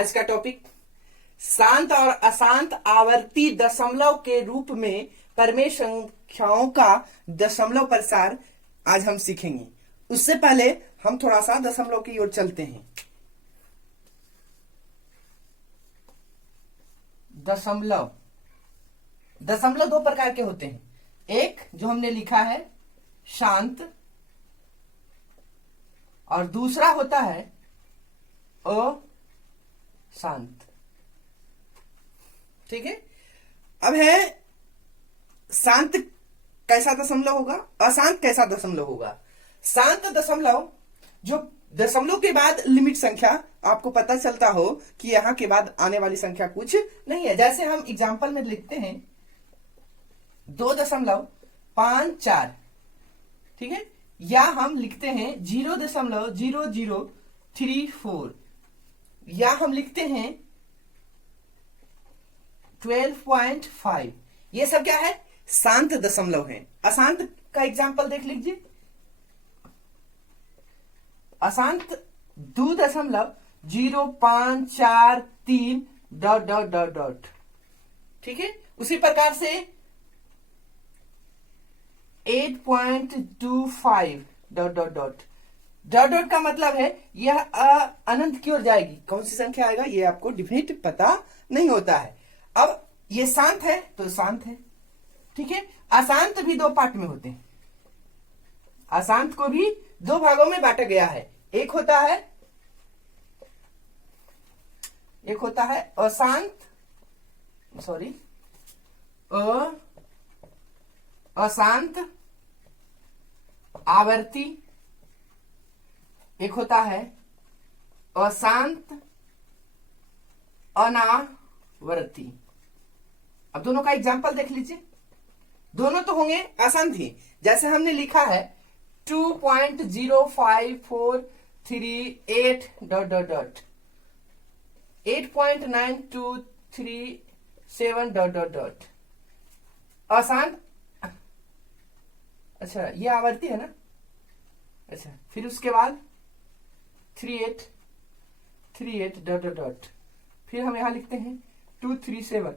आज का टॉपिक शांत और अशांत आवर्ती दशमलव के रूप में परमेय संख्याओं का दशमलव प्रसार आज हम सीखेंगे। उससे पहले हम थोड़ा सा दशमलव की ओर चलते हैं। दशमलव दशमलव दो प्रकार के होते हैं। एक जो हमने लिखा है शांत और दूसरा होता है अशांत। ठीक है। अब है शांत कैसा दशमलव होगा, अशांत कैसा दशमलव होगा। शांत दशमलव जो दशमलव के बाद लिमिट संख्या आपको पता चलता हो कि यहां के बाद आने वाली संख्या कुछ नहीं है। जैसे हम एग्जाम्पल में लिखते हैं 2.54, ठीक है, या हम लिखते हैं 0.0034, या हम लिखते हैं 12.5। ये सब क्या है, शांत दशमलव है। अशांत का एग्जाम्पल देख लीजिए। अशांत 2.0543 ... ठीक है। उसी प्रकार से 8.25 ... का मतलब है यह अनंत की ओर जाएगी। कौन सी संख्या आएगा ये आपको डिफिनिट पता नहीं होता है। अब ये शांत है तो शांत है, ठीक है। अशांत भी दो पार्ट में होते हैं। अशांत को भी दो भागों में बांटा गया है। एक होता है अशांत, सॉरी, अशांत आवर्ती। एक होता है अशांत अनावर्ती। अब दोनों का एग्जाम्पल देख लीजिए। दोनों तो होंगे अशांत ही। जैसे हमने लिखा है 2.05438 ... 8.9237 ... अशांत। अच्छा, ये आवर्ती है ना। अच्छा, फिर उसके बाद 3838 ... फिर हम यहां लिखते हैं 237 ...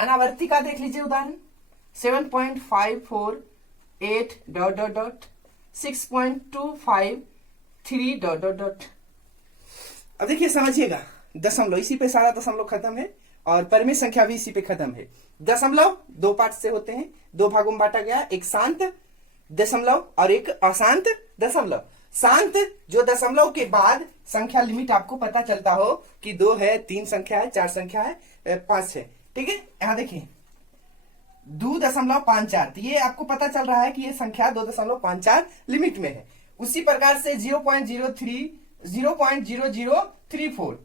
अनावर्ती का देख लीजिए उदाहरण 7.548 ... 6.253 ... अब देखिए, समझिएगा, दशमलव इसी पे सारा दशमलव खत्म है और परमेय संख्या भी इसी पे खत्म है। दशमलव दो पार्ट से होते हैं, दो भागों में बांटा गया, एक शांत दशमलव और एक अशांत दशमलव। शांत जो दशमलव के बाद संख्या लिमिट आपको पता चलता हो कि 2 है, 3 संख्या है, 4 संख्या है, 5 है, ठीक है। यहां देखिए 2.54, ये आपको पता चल रहा है कि ये संख्या 2.54 लिमिट में है। उसी प्रकार से 0.03, 0.0034,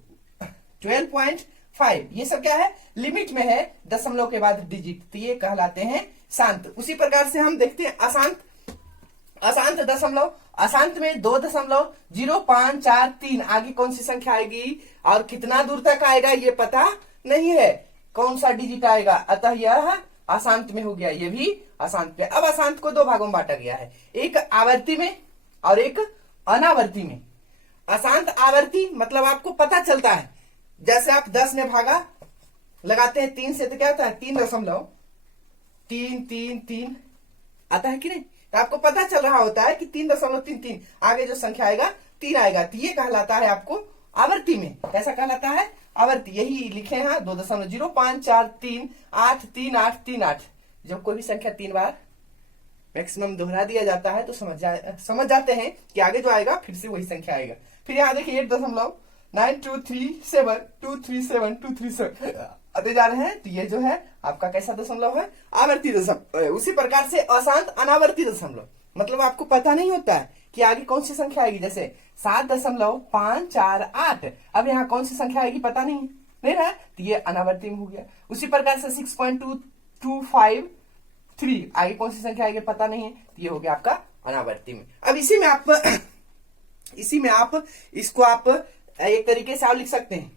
12.5, ये सब क्या है, लिमिट में है, दशमलव के बाद डिजिट, तो ये कहलाते हैं शांत। उसी प्रकार से हम देखते हैं अशांत। अशांत दशमलव, अशांत में 2.0543 आगे कौन सी संख्या आएगी और कितना दूर तक आएगा ये पता नहीं है, कौन सा डिजिट आएगा, अतः यह अशांत में हो गया, ये भी अशांत में। अब अशांत को दो भागों में बांटा गया है, एक आवर्ती में और एक अनावर्ती में। अशांत आवर्ती मतलब आपको पता चलता है, जैसे आप 10 ने भागा लगाते हैं 3 से तो क्या होता है 3.333 आता है कि नहीं। तो आपको पता चल रहा होता है कि 3.33 आगे जो संख्या आएगा 3 आएगा, तो ये कहलाता है आपको आवर्ती में। कैसा कहलाता है, आवर्ती। यही लिखे हैं 2.0543833838। जब कोई भी संख्या 3 बार मैक्सिमम दोहरा दिया जाता है तो समझ जाते हैं कि आगे जो आएगा फिर से वही संख्या आएगा। फिर यहाँ देखिए 8.9237237 आते जा रहे हैं, तो ये जो है आपका कैसा दशमलव है, आवर्ती दशमलव। उसी प्रकार से अशांत अनावर्ती दशमलव मतलब आपको पता नहीं होता है कि आगे कौन सी संख्या आएगी। जैसे 7.548, अब यहाँ कौन सी संख्या आएगी पता नहीं रहा, तो ये अनावर्ती में हो गया। उसी प्रकार से 6.2253 आगे कौन सी संख्या आएगी पता नहीं है, तो ये हो गया आपका अनावर्ती में। अब इसी में आप इसको आप एक तरीके से आप लिख सकते हैं,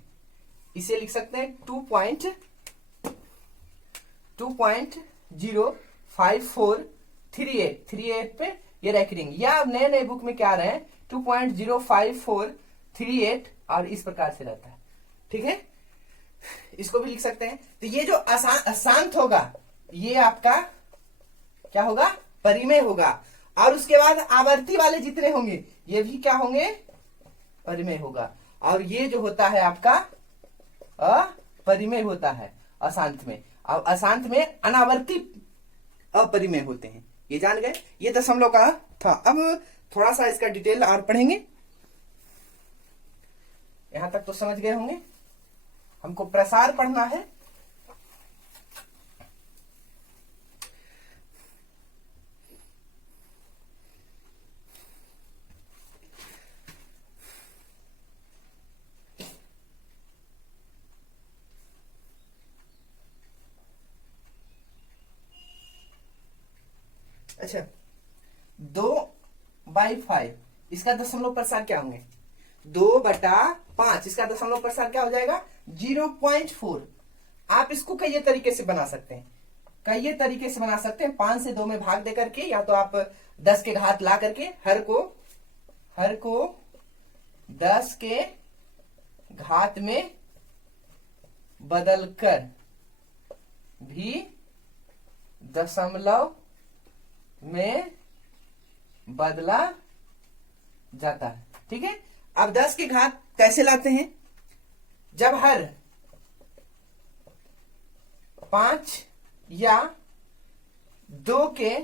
इसे लिख सकते हैं 2.05438 पे ये रैंकिंग, या नए बुक में क्या आ रहे हैं 2.05438 और इस प्रकार से रहता है। ठीक है, इसको भी लिख सकते हैं। तो ये जो अशांत होगा ये आपका क्या होगा, परिमेय होगा। और उसके बाद आवर्ती वाले जितने होंगे ये भी क्या होंगे, परिमेय होगा। और ये जो होता है आपका अपरिमेय होता है अशांत में, और अशांत में अनावर्ती अपरिमेय होते हैं। ये जान गए, ये दशमलव का था। अब थोड़ा सा इसका डिटेल और पढ़ेंगे। यहां तक तो समझ गए होंगे। हमको प्रसार पढ़ना है। अच्छा, 2/5 इसका दशमलव प्रसार क्या होंगे, 2/5 इसका दशमलव प्रसार क्या हो जाएगा, 0.4। आप इसको कई तरीके से बना सकते हैं, कई तरीके से बना सकते हैं। 5 से 2 में भाग दे करके, या तो आप 10 के घात ला करके हर को 10 के घात में बदलकर भी दशमलव में बदला जाता है। ठीक है, अब 10 के घात कैसे लाते हैं, जब हर 5 या 2 के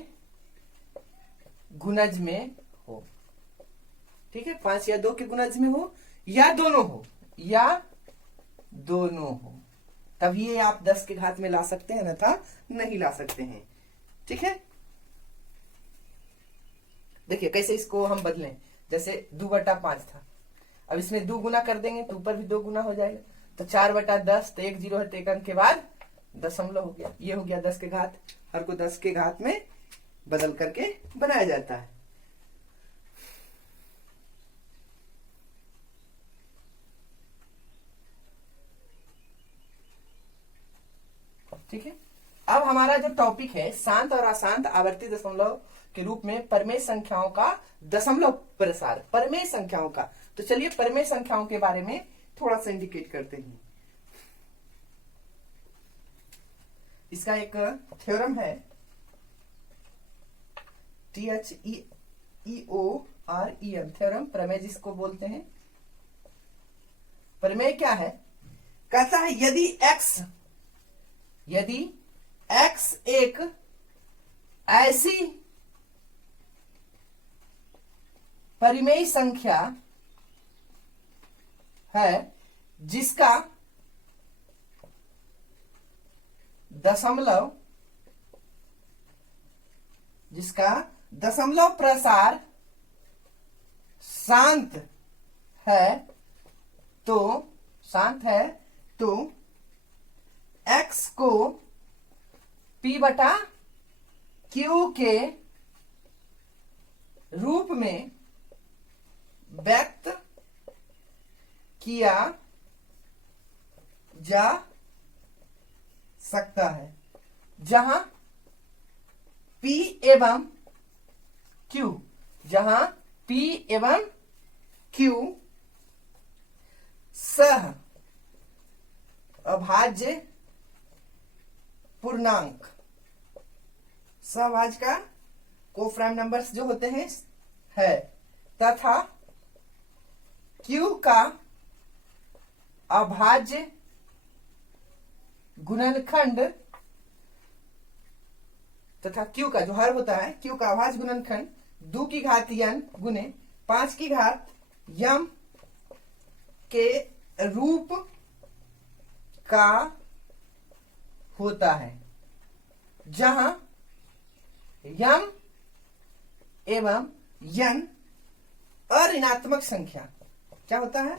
गुणज में हो। ठीक है, 5 या 2 के गुणज में हो, या दोनों हो, तब ये आप 10 के घात में ला सकते हैं, अन्यथा नहीं ला सकते हैं। ठीक है, देखिए कैसे इसको हम बदलें। जैसे 2/5 था, अब इसमें 2 गुना कर देंगे तो ऊपर भी 2 गुना हो जाएगा। तो 4/10, तो 1 जीरो है, तो 1 अंक के बाद दशमलव हो गया। ये हो गया 10 के घात। हर को 10 के घात में बदल करके बनाया जाता है। ठीक है, अब हमारा जो टॉपिक है शांत और अशांत आवर्ती दशमलव के रूप में परमेय संख्याओं का दशमलव प्रसार, परमेय संख्याओं का। तो चलिए परमेय संख्याओं के बारे में थोड़ा सा इंडिकेट करते हैं। इसका एक थ्योरम है, THEOREM थ्योरम, प्रमेय जिसको बोलते हैं। प्रमेय क्या है, कहता है यदि x एक ऐसी परिमेय संख्या है जिसका दशमलव प्रसार शांत है, तो x को p/q के रूप में व्यक्त किया जा सकता है, जहां p एवं q सह अभाज्य पूर्णांक, सहभाज्य का कोप्राइम नंबर्स जो होते हैं है, तथा q का अभाज्य गुणनखंड, तथा q का जो हर होता है, q का अभाज्य गुणनखंड 2 की घात n गुने 5 की घात m के रूप का होता है, जहां m एवं n अऋणात्मक संख्या, क्या होता है,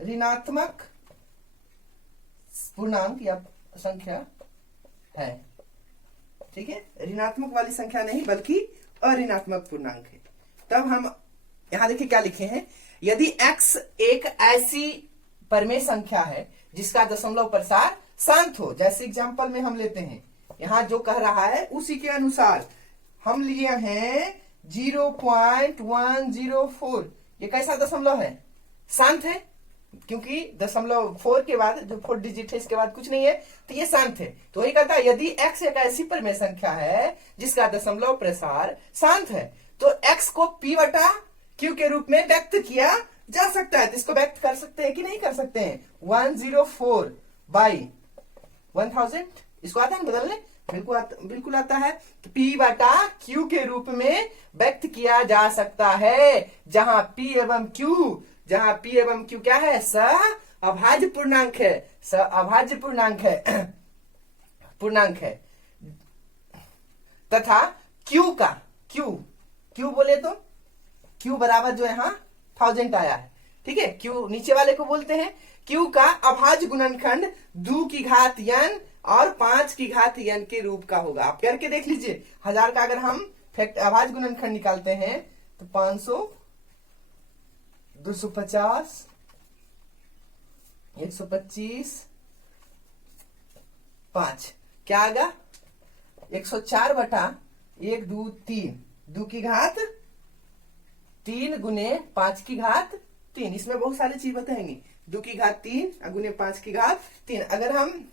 अऋणात्मक पूर्णांक या संख्या है। ठीक है, ऋणात्मक वाली संख्या नहीं बल्कि अऋणात्मक पूर्णांक है। तब हम यहां देखिए क्या लिखे हैं, यदि x एक ऐसी परमेय संख्या है जिसका दशमलव प्रसार शांत हो, जैसे एग्जांपल में हम लेते हैं, यहां जो कह रहा है उसी के अनुसार हम लिए हैं 0.104। ये कैसा दशमलव है? शांत है, क्योंकि दशमलव 4 के बाद जो 4 डिजिट है इसके बाद कुछ नहीं है, तो ये शांत है। तो वही कहता है यदि x एक ऐसी परिमेय संख्या है जिसका दशमलव प्रसार शांत है तो x को p बटा q के रूप में व्यक्त किया जा सकता है। तो इसको व्यक्त कर सकते हैं कि नहीं कर सकते हैं? 104 बाई 1000, इसको आता है बदलने? बिल्कुल आता है। तो p बटा q के रूप में व्यक्त किया जा सकता है, जहां p एवं q क्या है? अभाज्य पूर्णांक है, अभाज्य पूर्णांक है तथा q का q बोले तो q बराबर जो यहाँ 1000 आया है, ठीक है। q नीचे वाले को बोलते हैं q का अभाज्य गुणनखंड 2 की घात n और 5 की घात n के रूप का होगा। आप करके देख लीजिए। 1000 का अगर हम अभाज्य गुणनखंड निकालते हैं तो 500, 250, 125, 5 क्या आएगा? 104 बटा 1 2 3, 2 की घात 3 गुने 5 की घात 3। इसमें बहुत सारी चीज बताएंगे। 2 की घात 3 गुने 5 की घात 3। अगर हम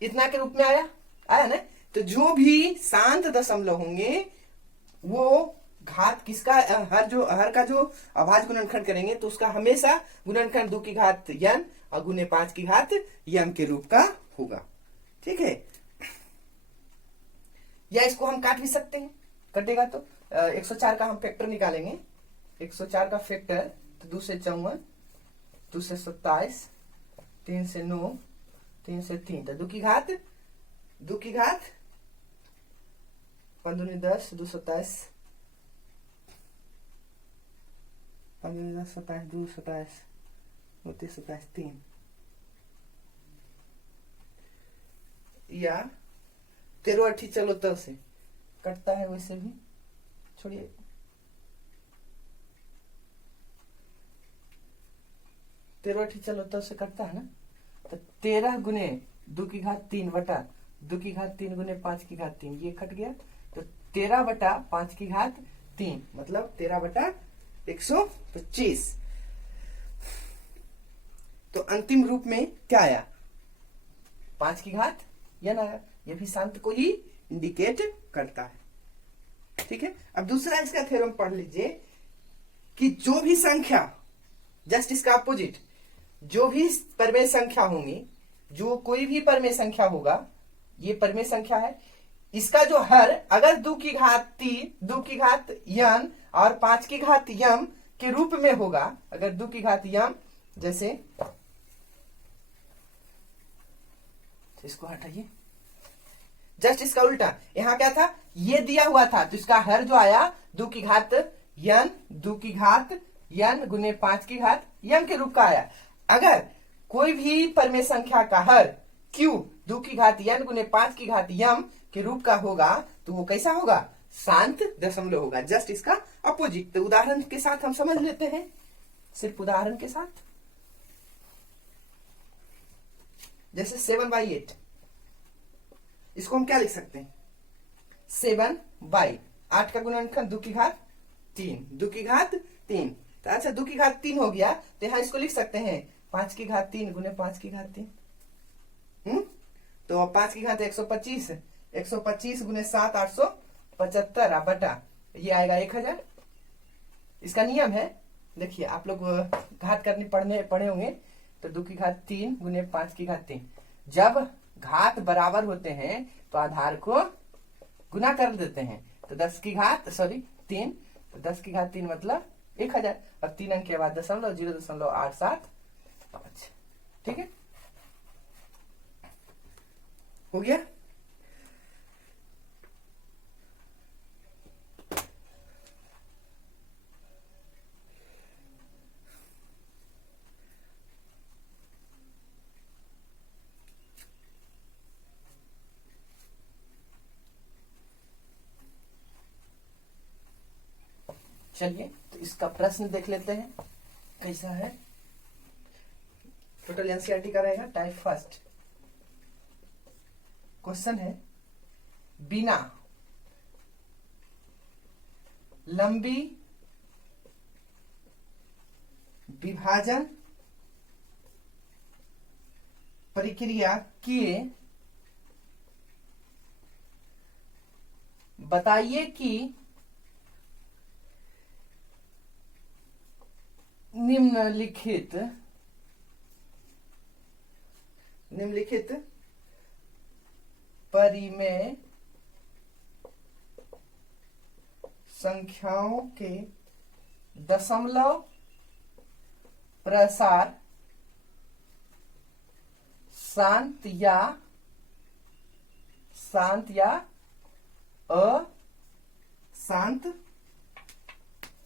इतना के रूप में आया ना, तो जो भी शांत दशमलव होंगे वो घात किसका, हर का जो अभाज्य गुणनखंड करेंगे तो उसका हमेशा गुणनखंड 2 की घात n और गुने 5 की घात m के रूप का होगा, ठीक है। या इसको हम काट भी सकते हैं, कटेगा तो 104 का हम फैक्टर निकालेंगे। 104 का फैक्टर तो 2 से 54, 2 से 27, 3 से 9, 3 से 3, तो 2 की घात 5 दूनी 10, 2 27, 5 दूनी 10, 27, 2 27, 29 27, 3 या 13 8 चलो तब से कटता है, वैसे भी छोड़िए। 13 8 चलो तब से कटता है ना, तो 13 गुने 2 की घात 3 बटा 2 की घात 3 गुने 5 की घात 3, ये कट गया। तो 13 बटा 5 की घात 3 मतलब 13 बटा 125। तो अंतिम रूप में क्या आया? 5 की घात n आया। ये भी शांत को ही इंडिकेट करता है, ठीक है। अब दूसरा इसका थ्योरम पढ़ लीजिए कि जो भी संख्या, जस्ट इसका अपोजिट, जो भी परिमेय संख्या होंगी, जो कोई भी परिमेय संख्या होगा, ये परिमेय संख्या है, इसका जो हर अगर 2 की घात 3, 2 की घात n और 5 की घात m के रूप में होगा, अगर 2 की घात m, जैसे इसको हटाइए, जस्ट इसका उल्टा, यहां क्या था? ये दिया हुआ था, तो इसका हर जो आया 2 की घात n, 2 की घात n गुने 5 की घात m के रूप का आया। अगर कोई भी परिमेय संख्या का हर q 2 की घात n गुने 5 की घात m के रूप का होगा तो वो कैसा होगा? शांत दशमलव होगा, जस्ट इसका अपोजिट। तो उदाहरण के साथ हम समझ लेते हैं, सिर्फ उदाहरण के साथ। जैसे 7/8, इसको हम क्या लिख सकते हैं? 7/8 का गुणनखंड 2 की घात 3, 2 की घात 3। तो अच्छा 2 की घात 3 हो गया, तो यहां इसको लिख सकते हैं 5 की घात 3 गुने 5 की घात 3। तो 5 की घात 125, 125 गुने 7 875 बटा ये आएगा 1000। इसका नियम है, देखिए आप लोग घात करने पढ़े होंगे, तो 2 की घात 3 गुने 5 की घात 3। जब घात बराबर होते हैं तो आधार को गुना कर देते हैं, तो 10 की घात 3, तो 10 की घात 3 मतलब 1000। अब 3 अंक के बाद दशमलव 0.875, ठीक है, हो गया। चलिए तो इसका प्रश्न देख लेते हैं कैसा है। टोटल एनसीईआरटी का रहेगा, टाइप फर्स्ट। क्वेश्चन है, बिना लंबी विभाजन प्रक्रिया किए बताइए कि निम्नलिखित परिमेय संख्याओं के दशमलव प्रसार शांत या अशांत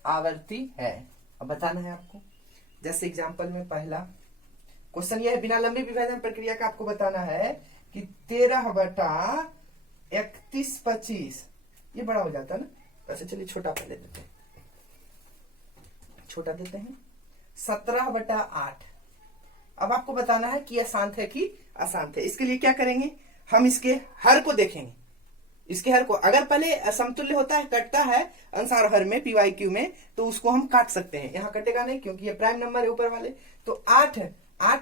आवर्ती है। अब बताना है आपको। जैसे एग्जांपल में पहला क्वेश्चन यह है, बिना लंबी विभाजन प्रक्रिया का आपको बताना है कि 13/31/25, ये बड़ा हो जाता है ना, अच्छा चलिए छोटा पहले देते हैं, छोटा देते हैं 17/8। अब आपको बताना है कि यह शांत है कि अशांत है। इसके लिए क्या करेंगे, हम इसके हर को देखेंगे। इसके हर को अगर पहले समतुल्य होता है, कटता है अनुसार हर में PYQ में, तो उसको हम काट सकते हैं। यहां कटेगा नहीं क्योंकि ये प्राइम नंबर है ऊपर वाले। तो 8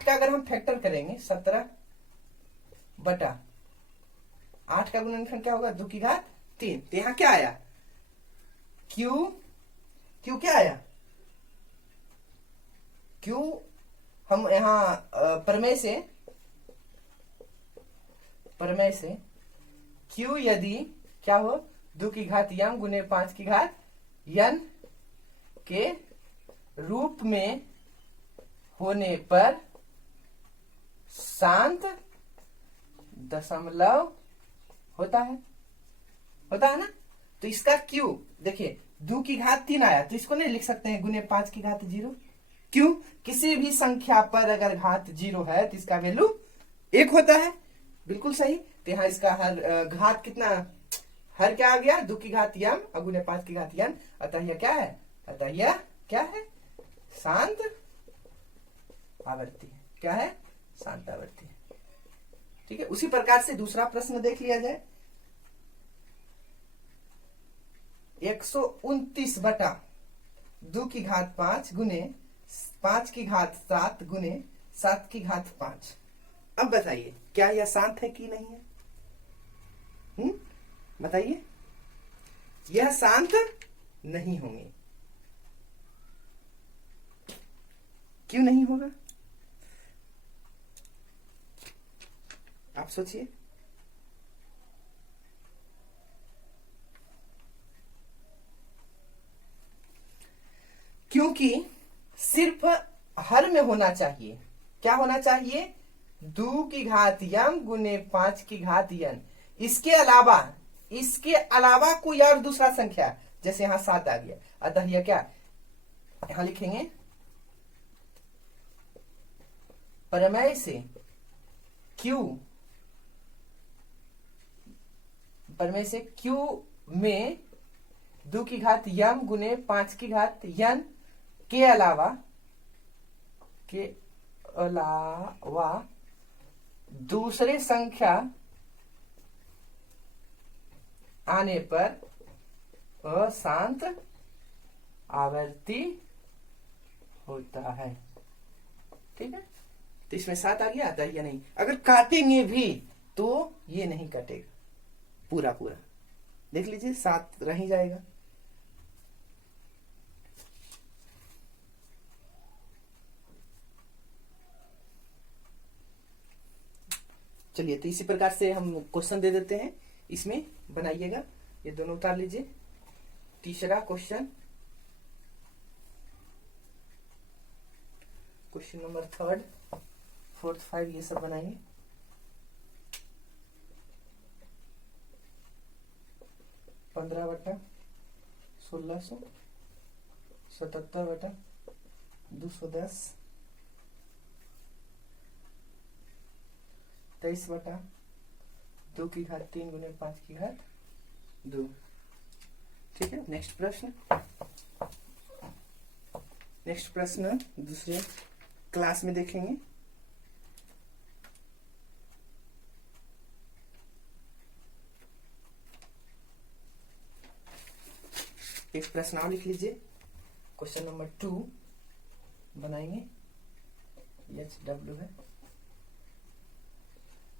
का अगर हम फैक्टर करेंगे 17/8 का गुणनफल क्या होगा, 2 की घात 3। तो यहां क्या आया, क्यू क्या आया, क्यू हम यहां प्रमेय से क्यू यदि क्या हो, 2 की घात m गुने 5 की घात n के रूप में होने पर शांत दशमलव होता है ना। तो इसका क्यू देखिए 2 की घात 3 आया, तो इसको नहीं लिख सकते हैं गुने 5 की घात 0। क्यों, किसी भी संख्या पर अगर घात 0 है तो इसका वैल्यू 1 होता है। बिल्कुल सही। तो यहाँ इसका हर घात कितना, हर क्या आ गया, 2 की घात m और गुने 5 की घात n। अतः यह क्या है, शांत आवर्ती। क्या है, शांत आवर्ती। ठीक है। उसी प्रकार से दूसरा प्रश्न देख लिया जाए। 129/2 की घात 5 गुने 5 की घात 7 गुने 7 की घात 5। अब बताइए क्या यह शांत है कि नहीं है? बताइए, यह शांत नहीं होंगे। क्यों नहीं होगा, आप सोचिए। क्योंकि सिर्फ हर में होना चाहिए, क्या होना चाहिए, 2 की घात m गुने 5 की घात n। इसके अलावा कोई और दूसरा संख्या, जैसे यहां 7 आ गया, अतः यह क्या, यहां लिखेंगे प्रमेय से Q में 2 की घात m गुने 5 की घात n के अलावा दूसरे संख्या आने पर अशांत आवर्ती होता है। ठीक है। तो इसमें 7 आ गया, आता है या नहीं। अगर काटेंगे भी तो ये नहीं कटेगा पूरा, देख लीजिए 7 रह ही जाएगा। चलिए, तो इसी प्रकार से हम क्वेश्चन दे देते हैं, इसमें बनाइएगा। ये दोनों उतार लीजिए। तीसरा क्वेश्चन नंबर 3, 4, 5 ये सब बनाएंगे। पंद्रह बटा 1677/210, 23/2 की घात 3 गुने 5 की घात 2। ठीक है। नेक्स्ट प्रश्न दूसरे क्लास में देखेंगे। एक प्रश्नावली लिख लीजिए। क्वेश्चन नंबर 2 बनाएंगे। HW है।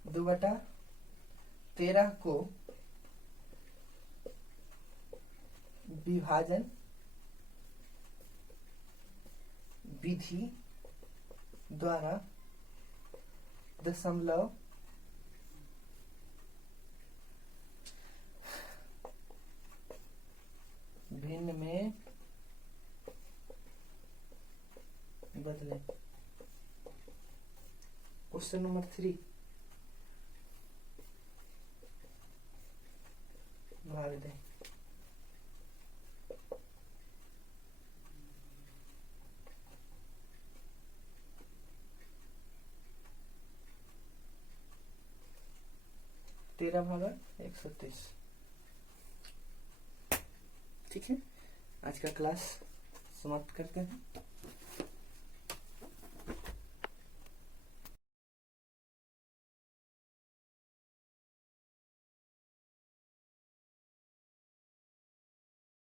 2/13 को विभाजन विधि द्वारा दशमलव भिन्न में बदले। क्वेश्चन नंबर 3 भाग दें। तेरह भागा 130। ठीक है, आज का क्लास समाप्त करते हैं।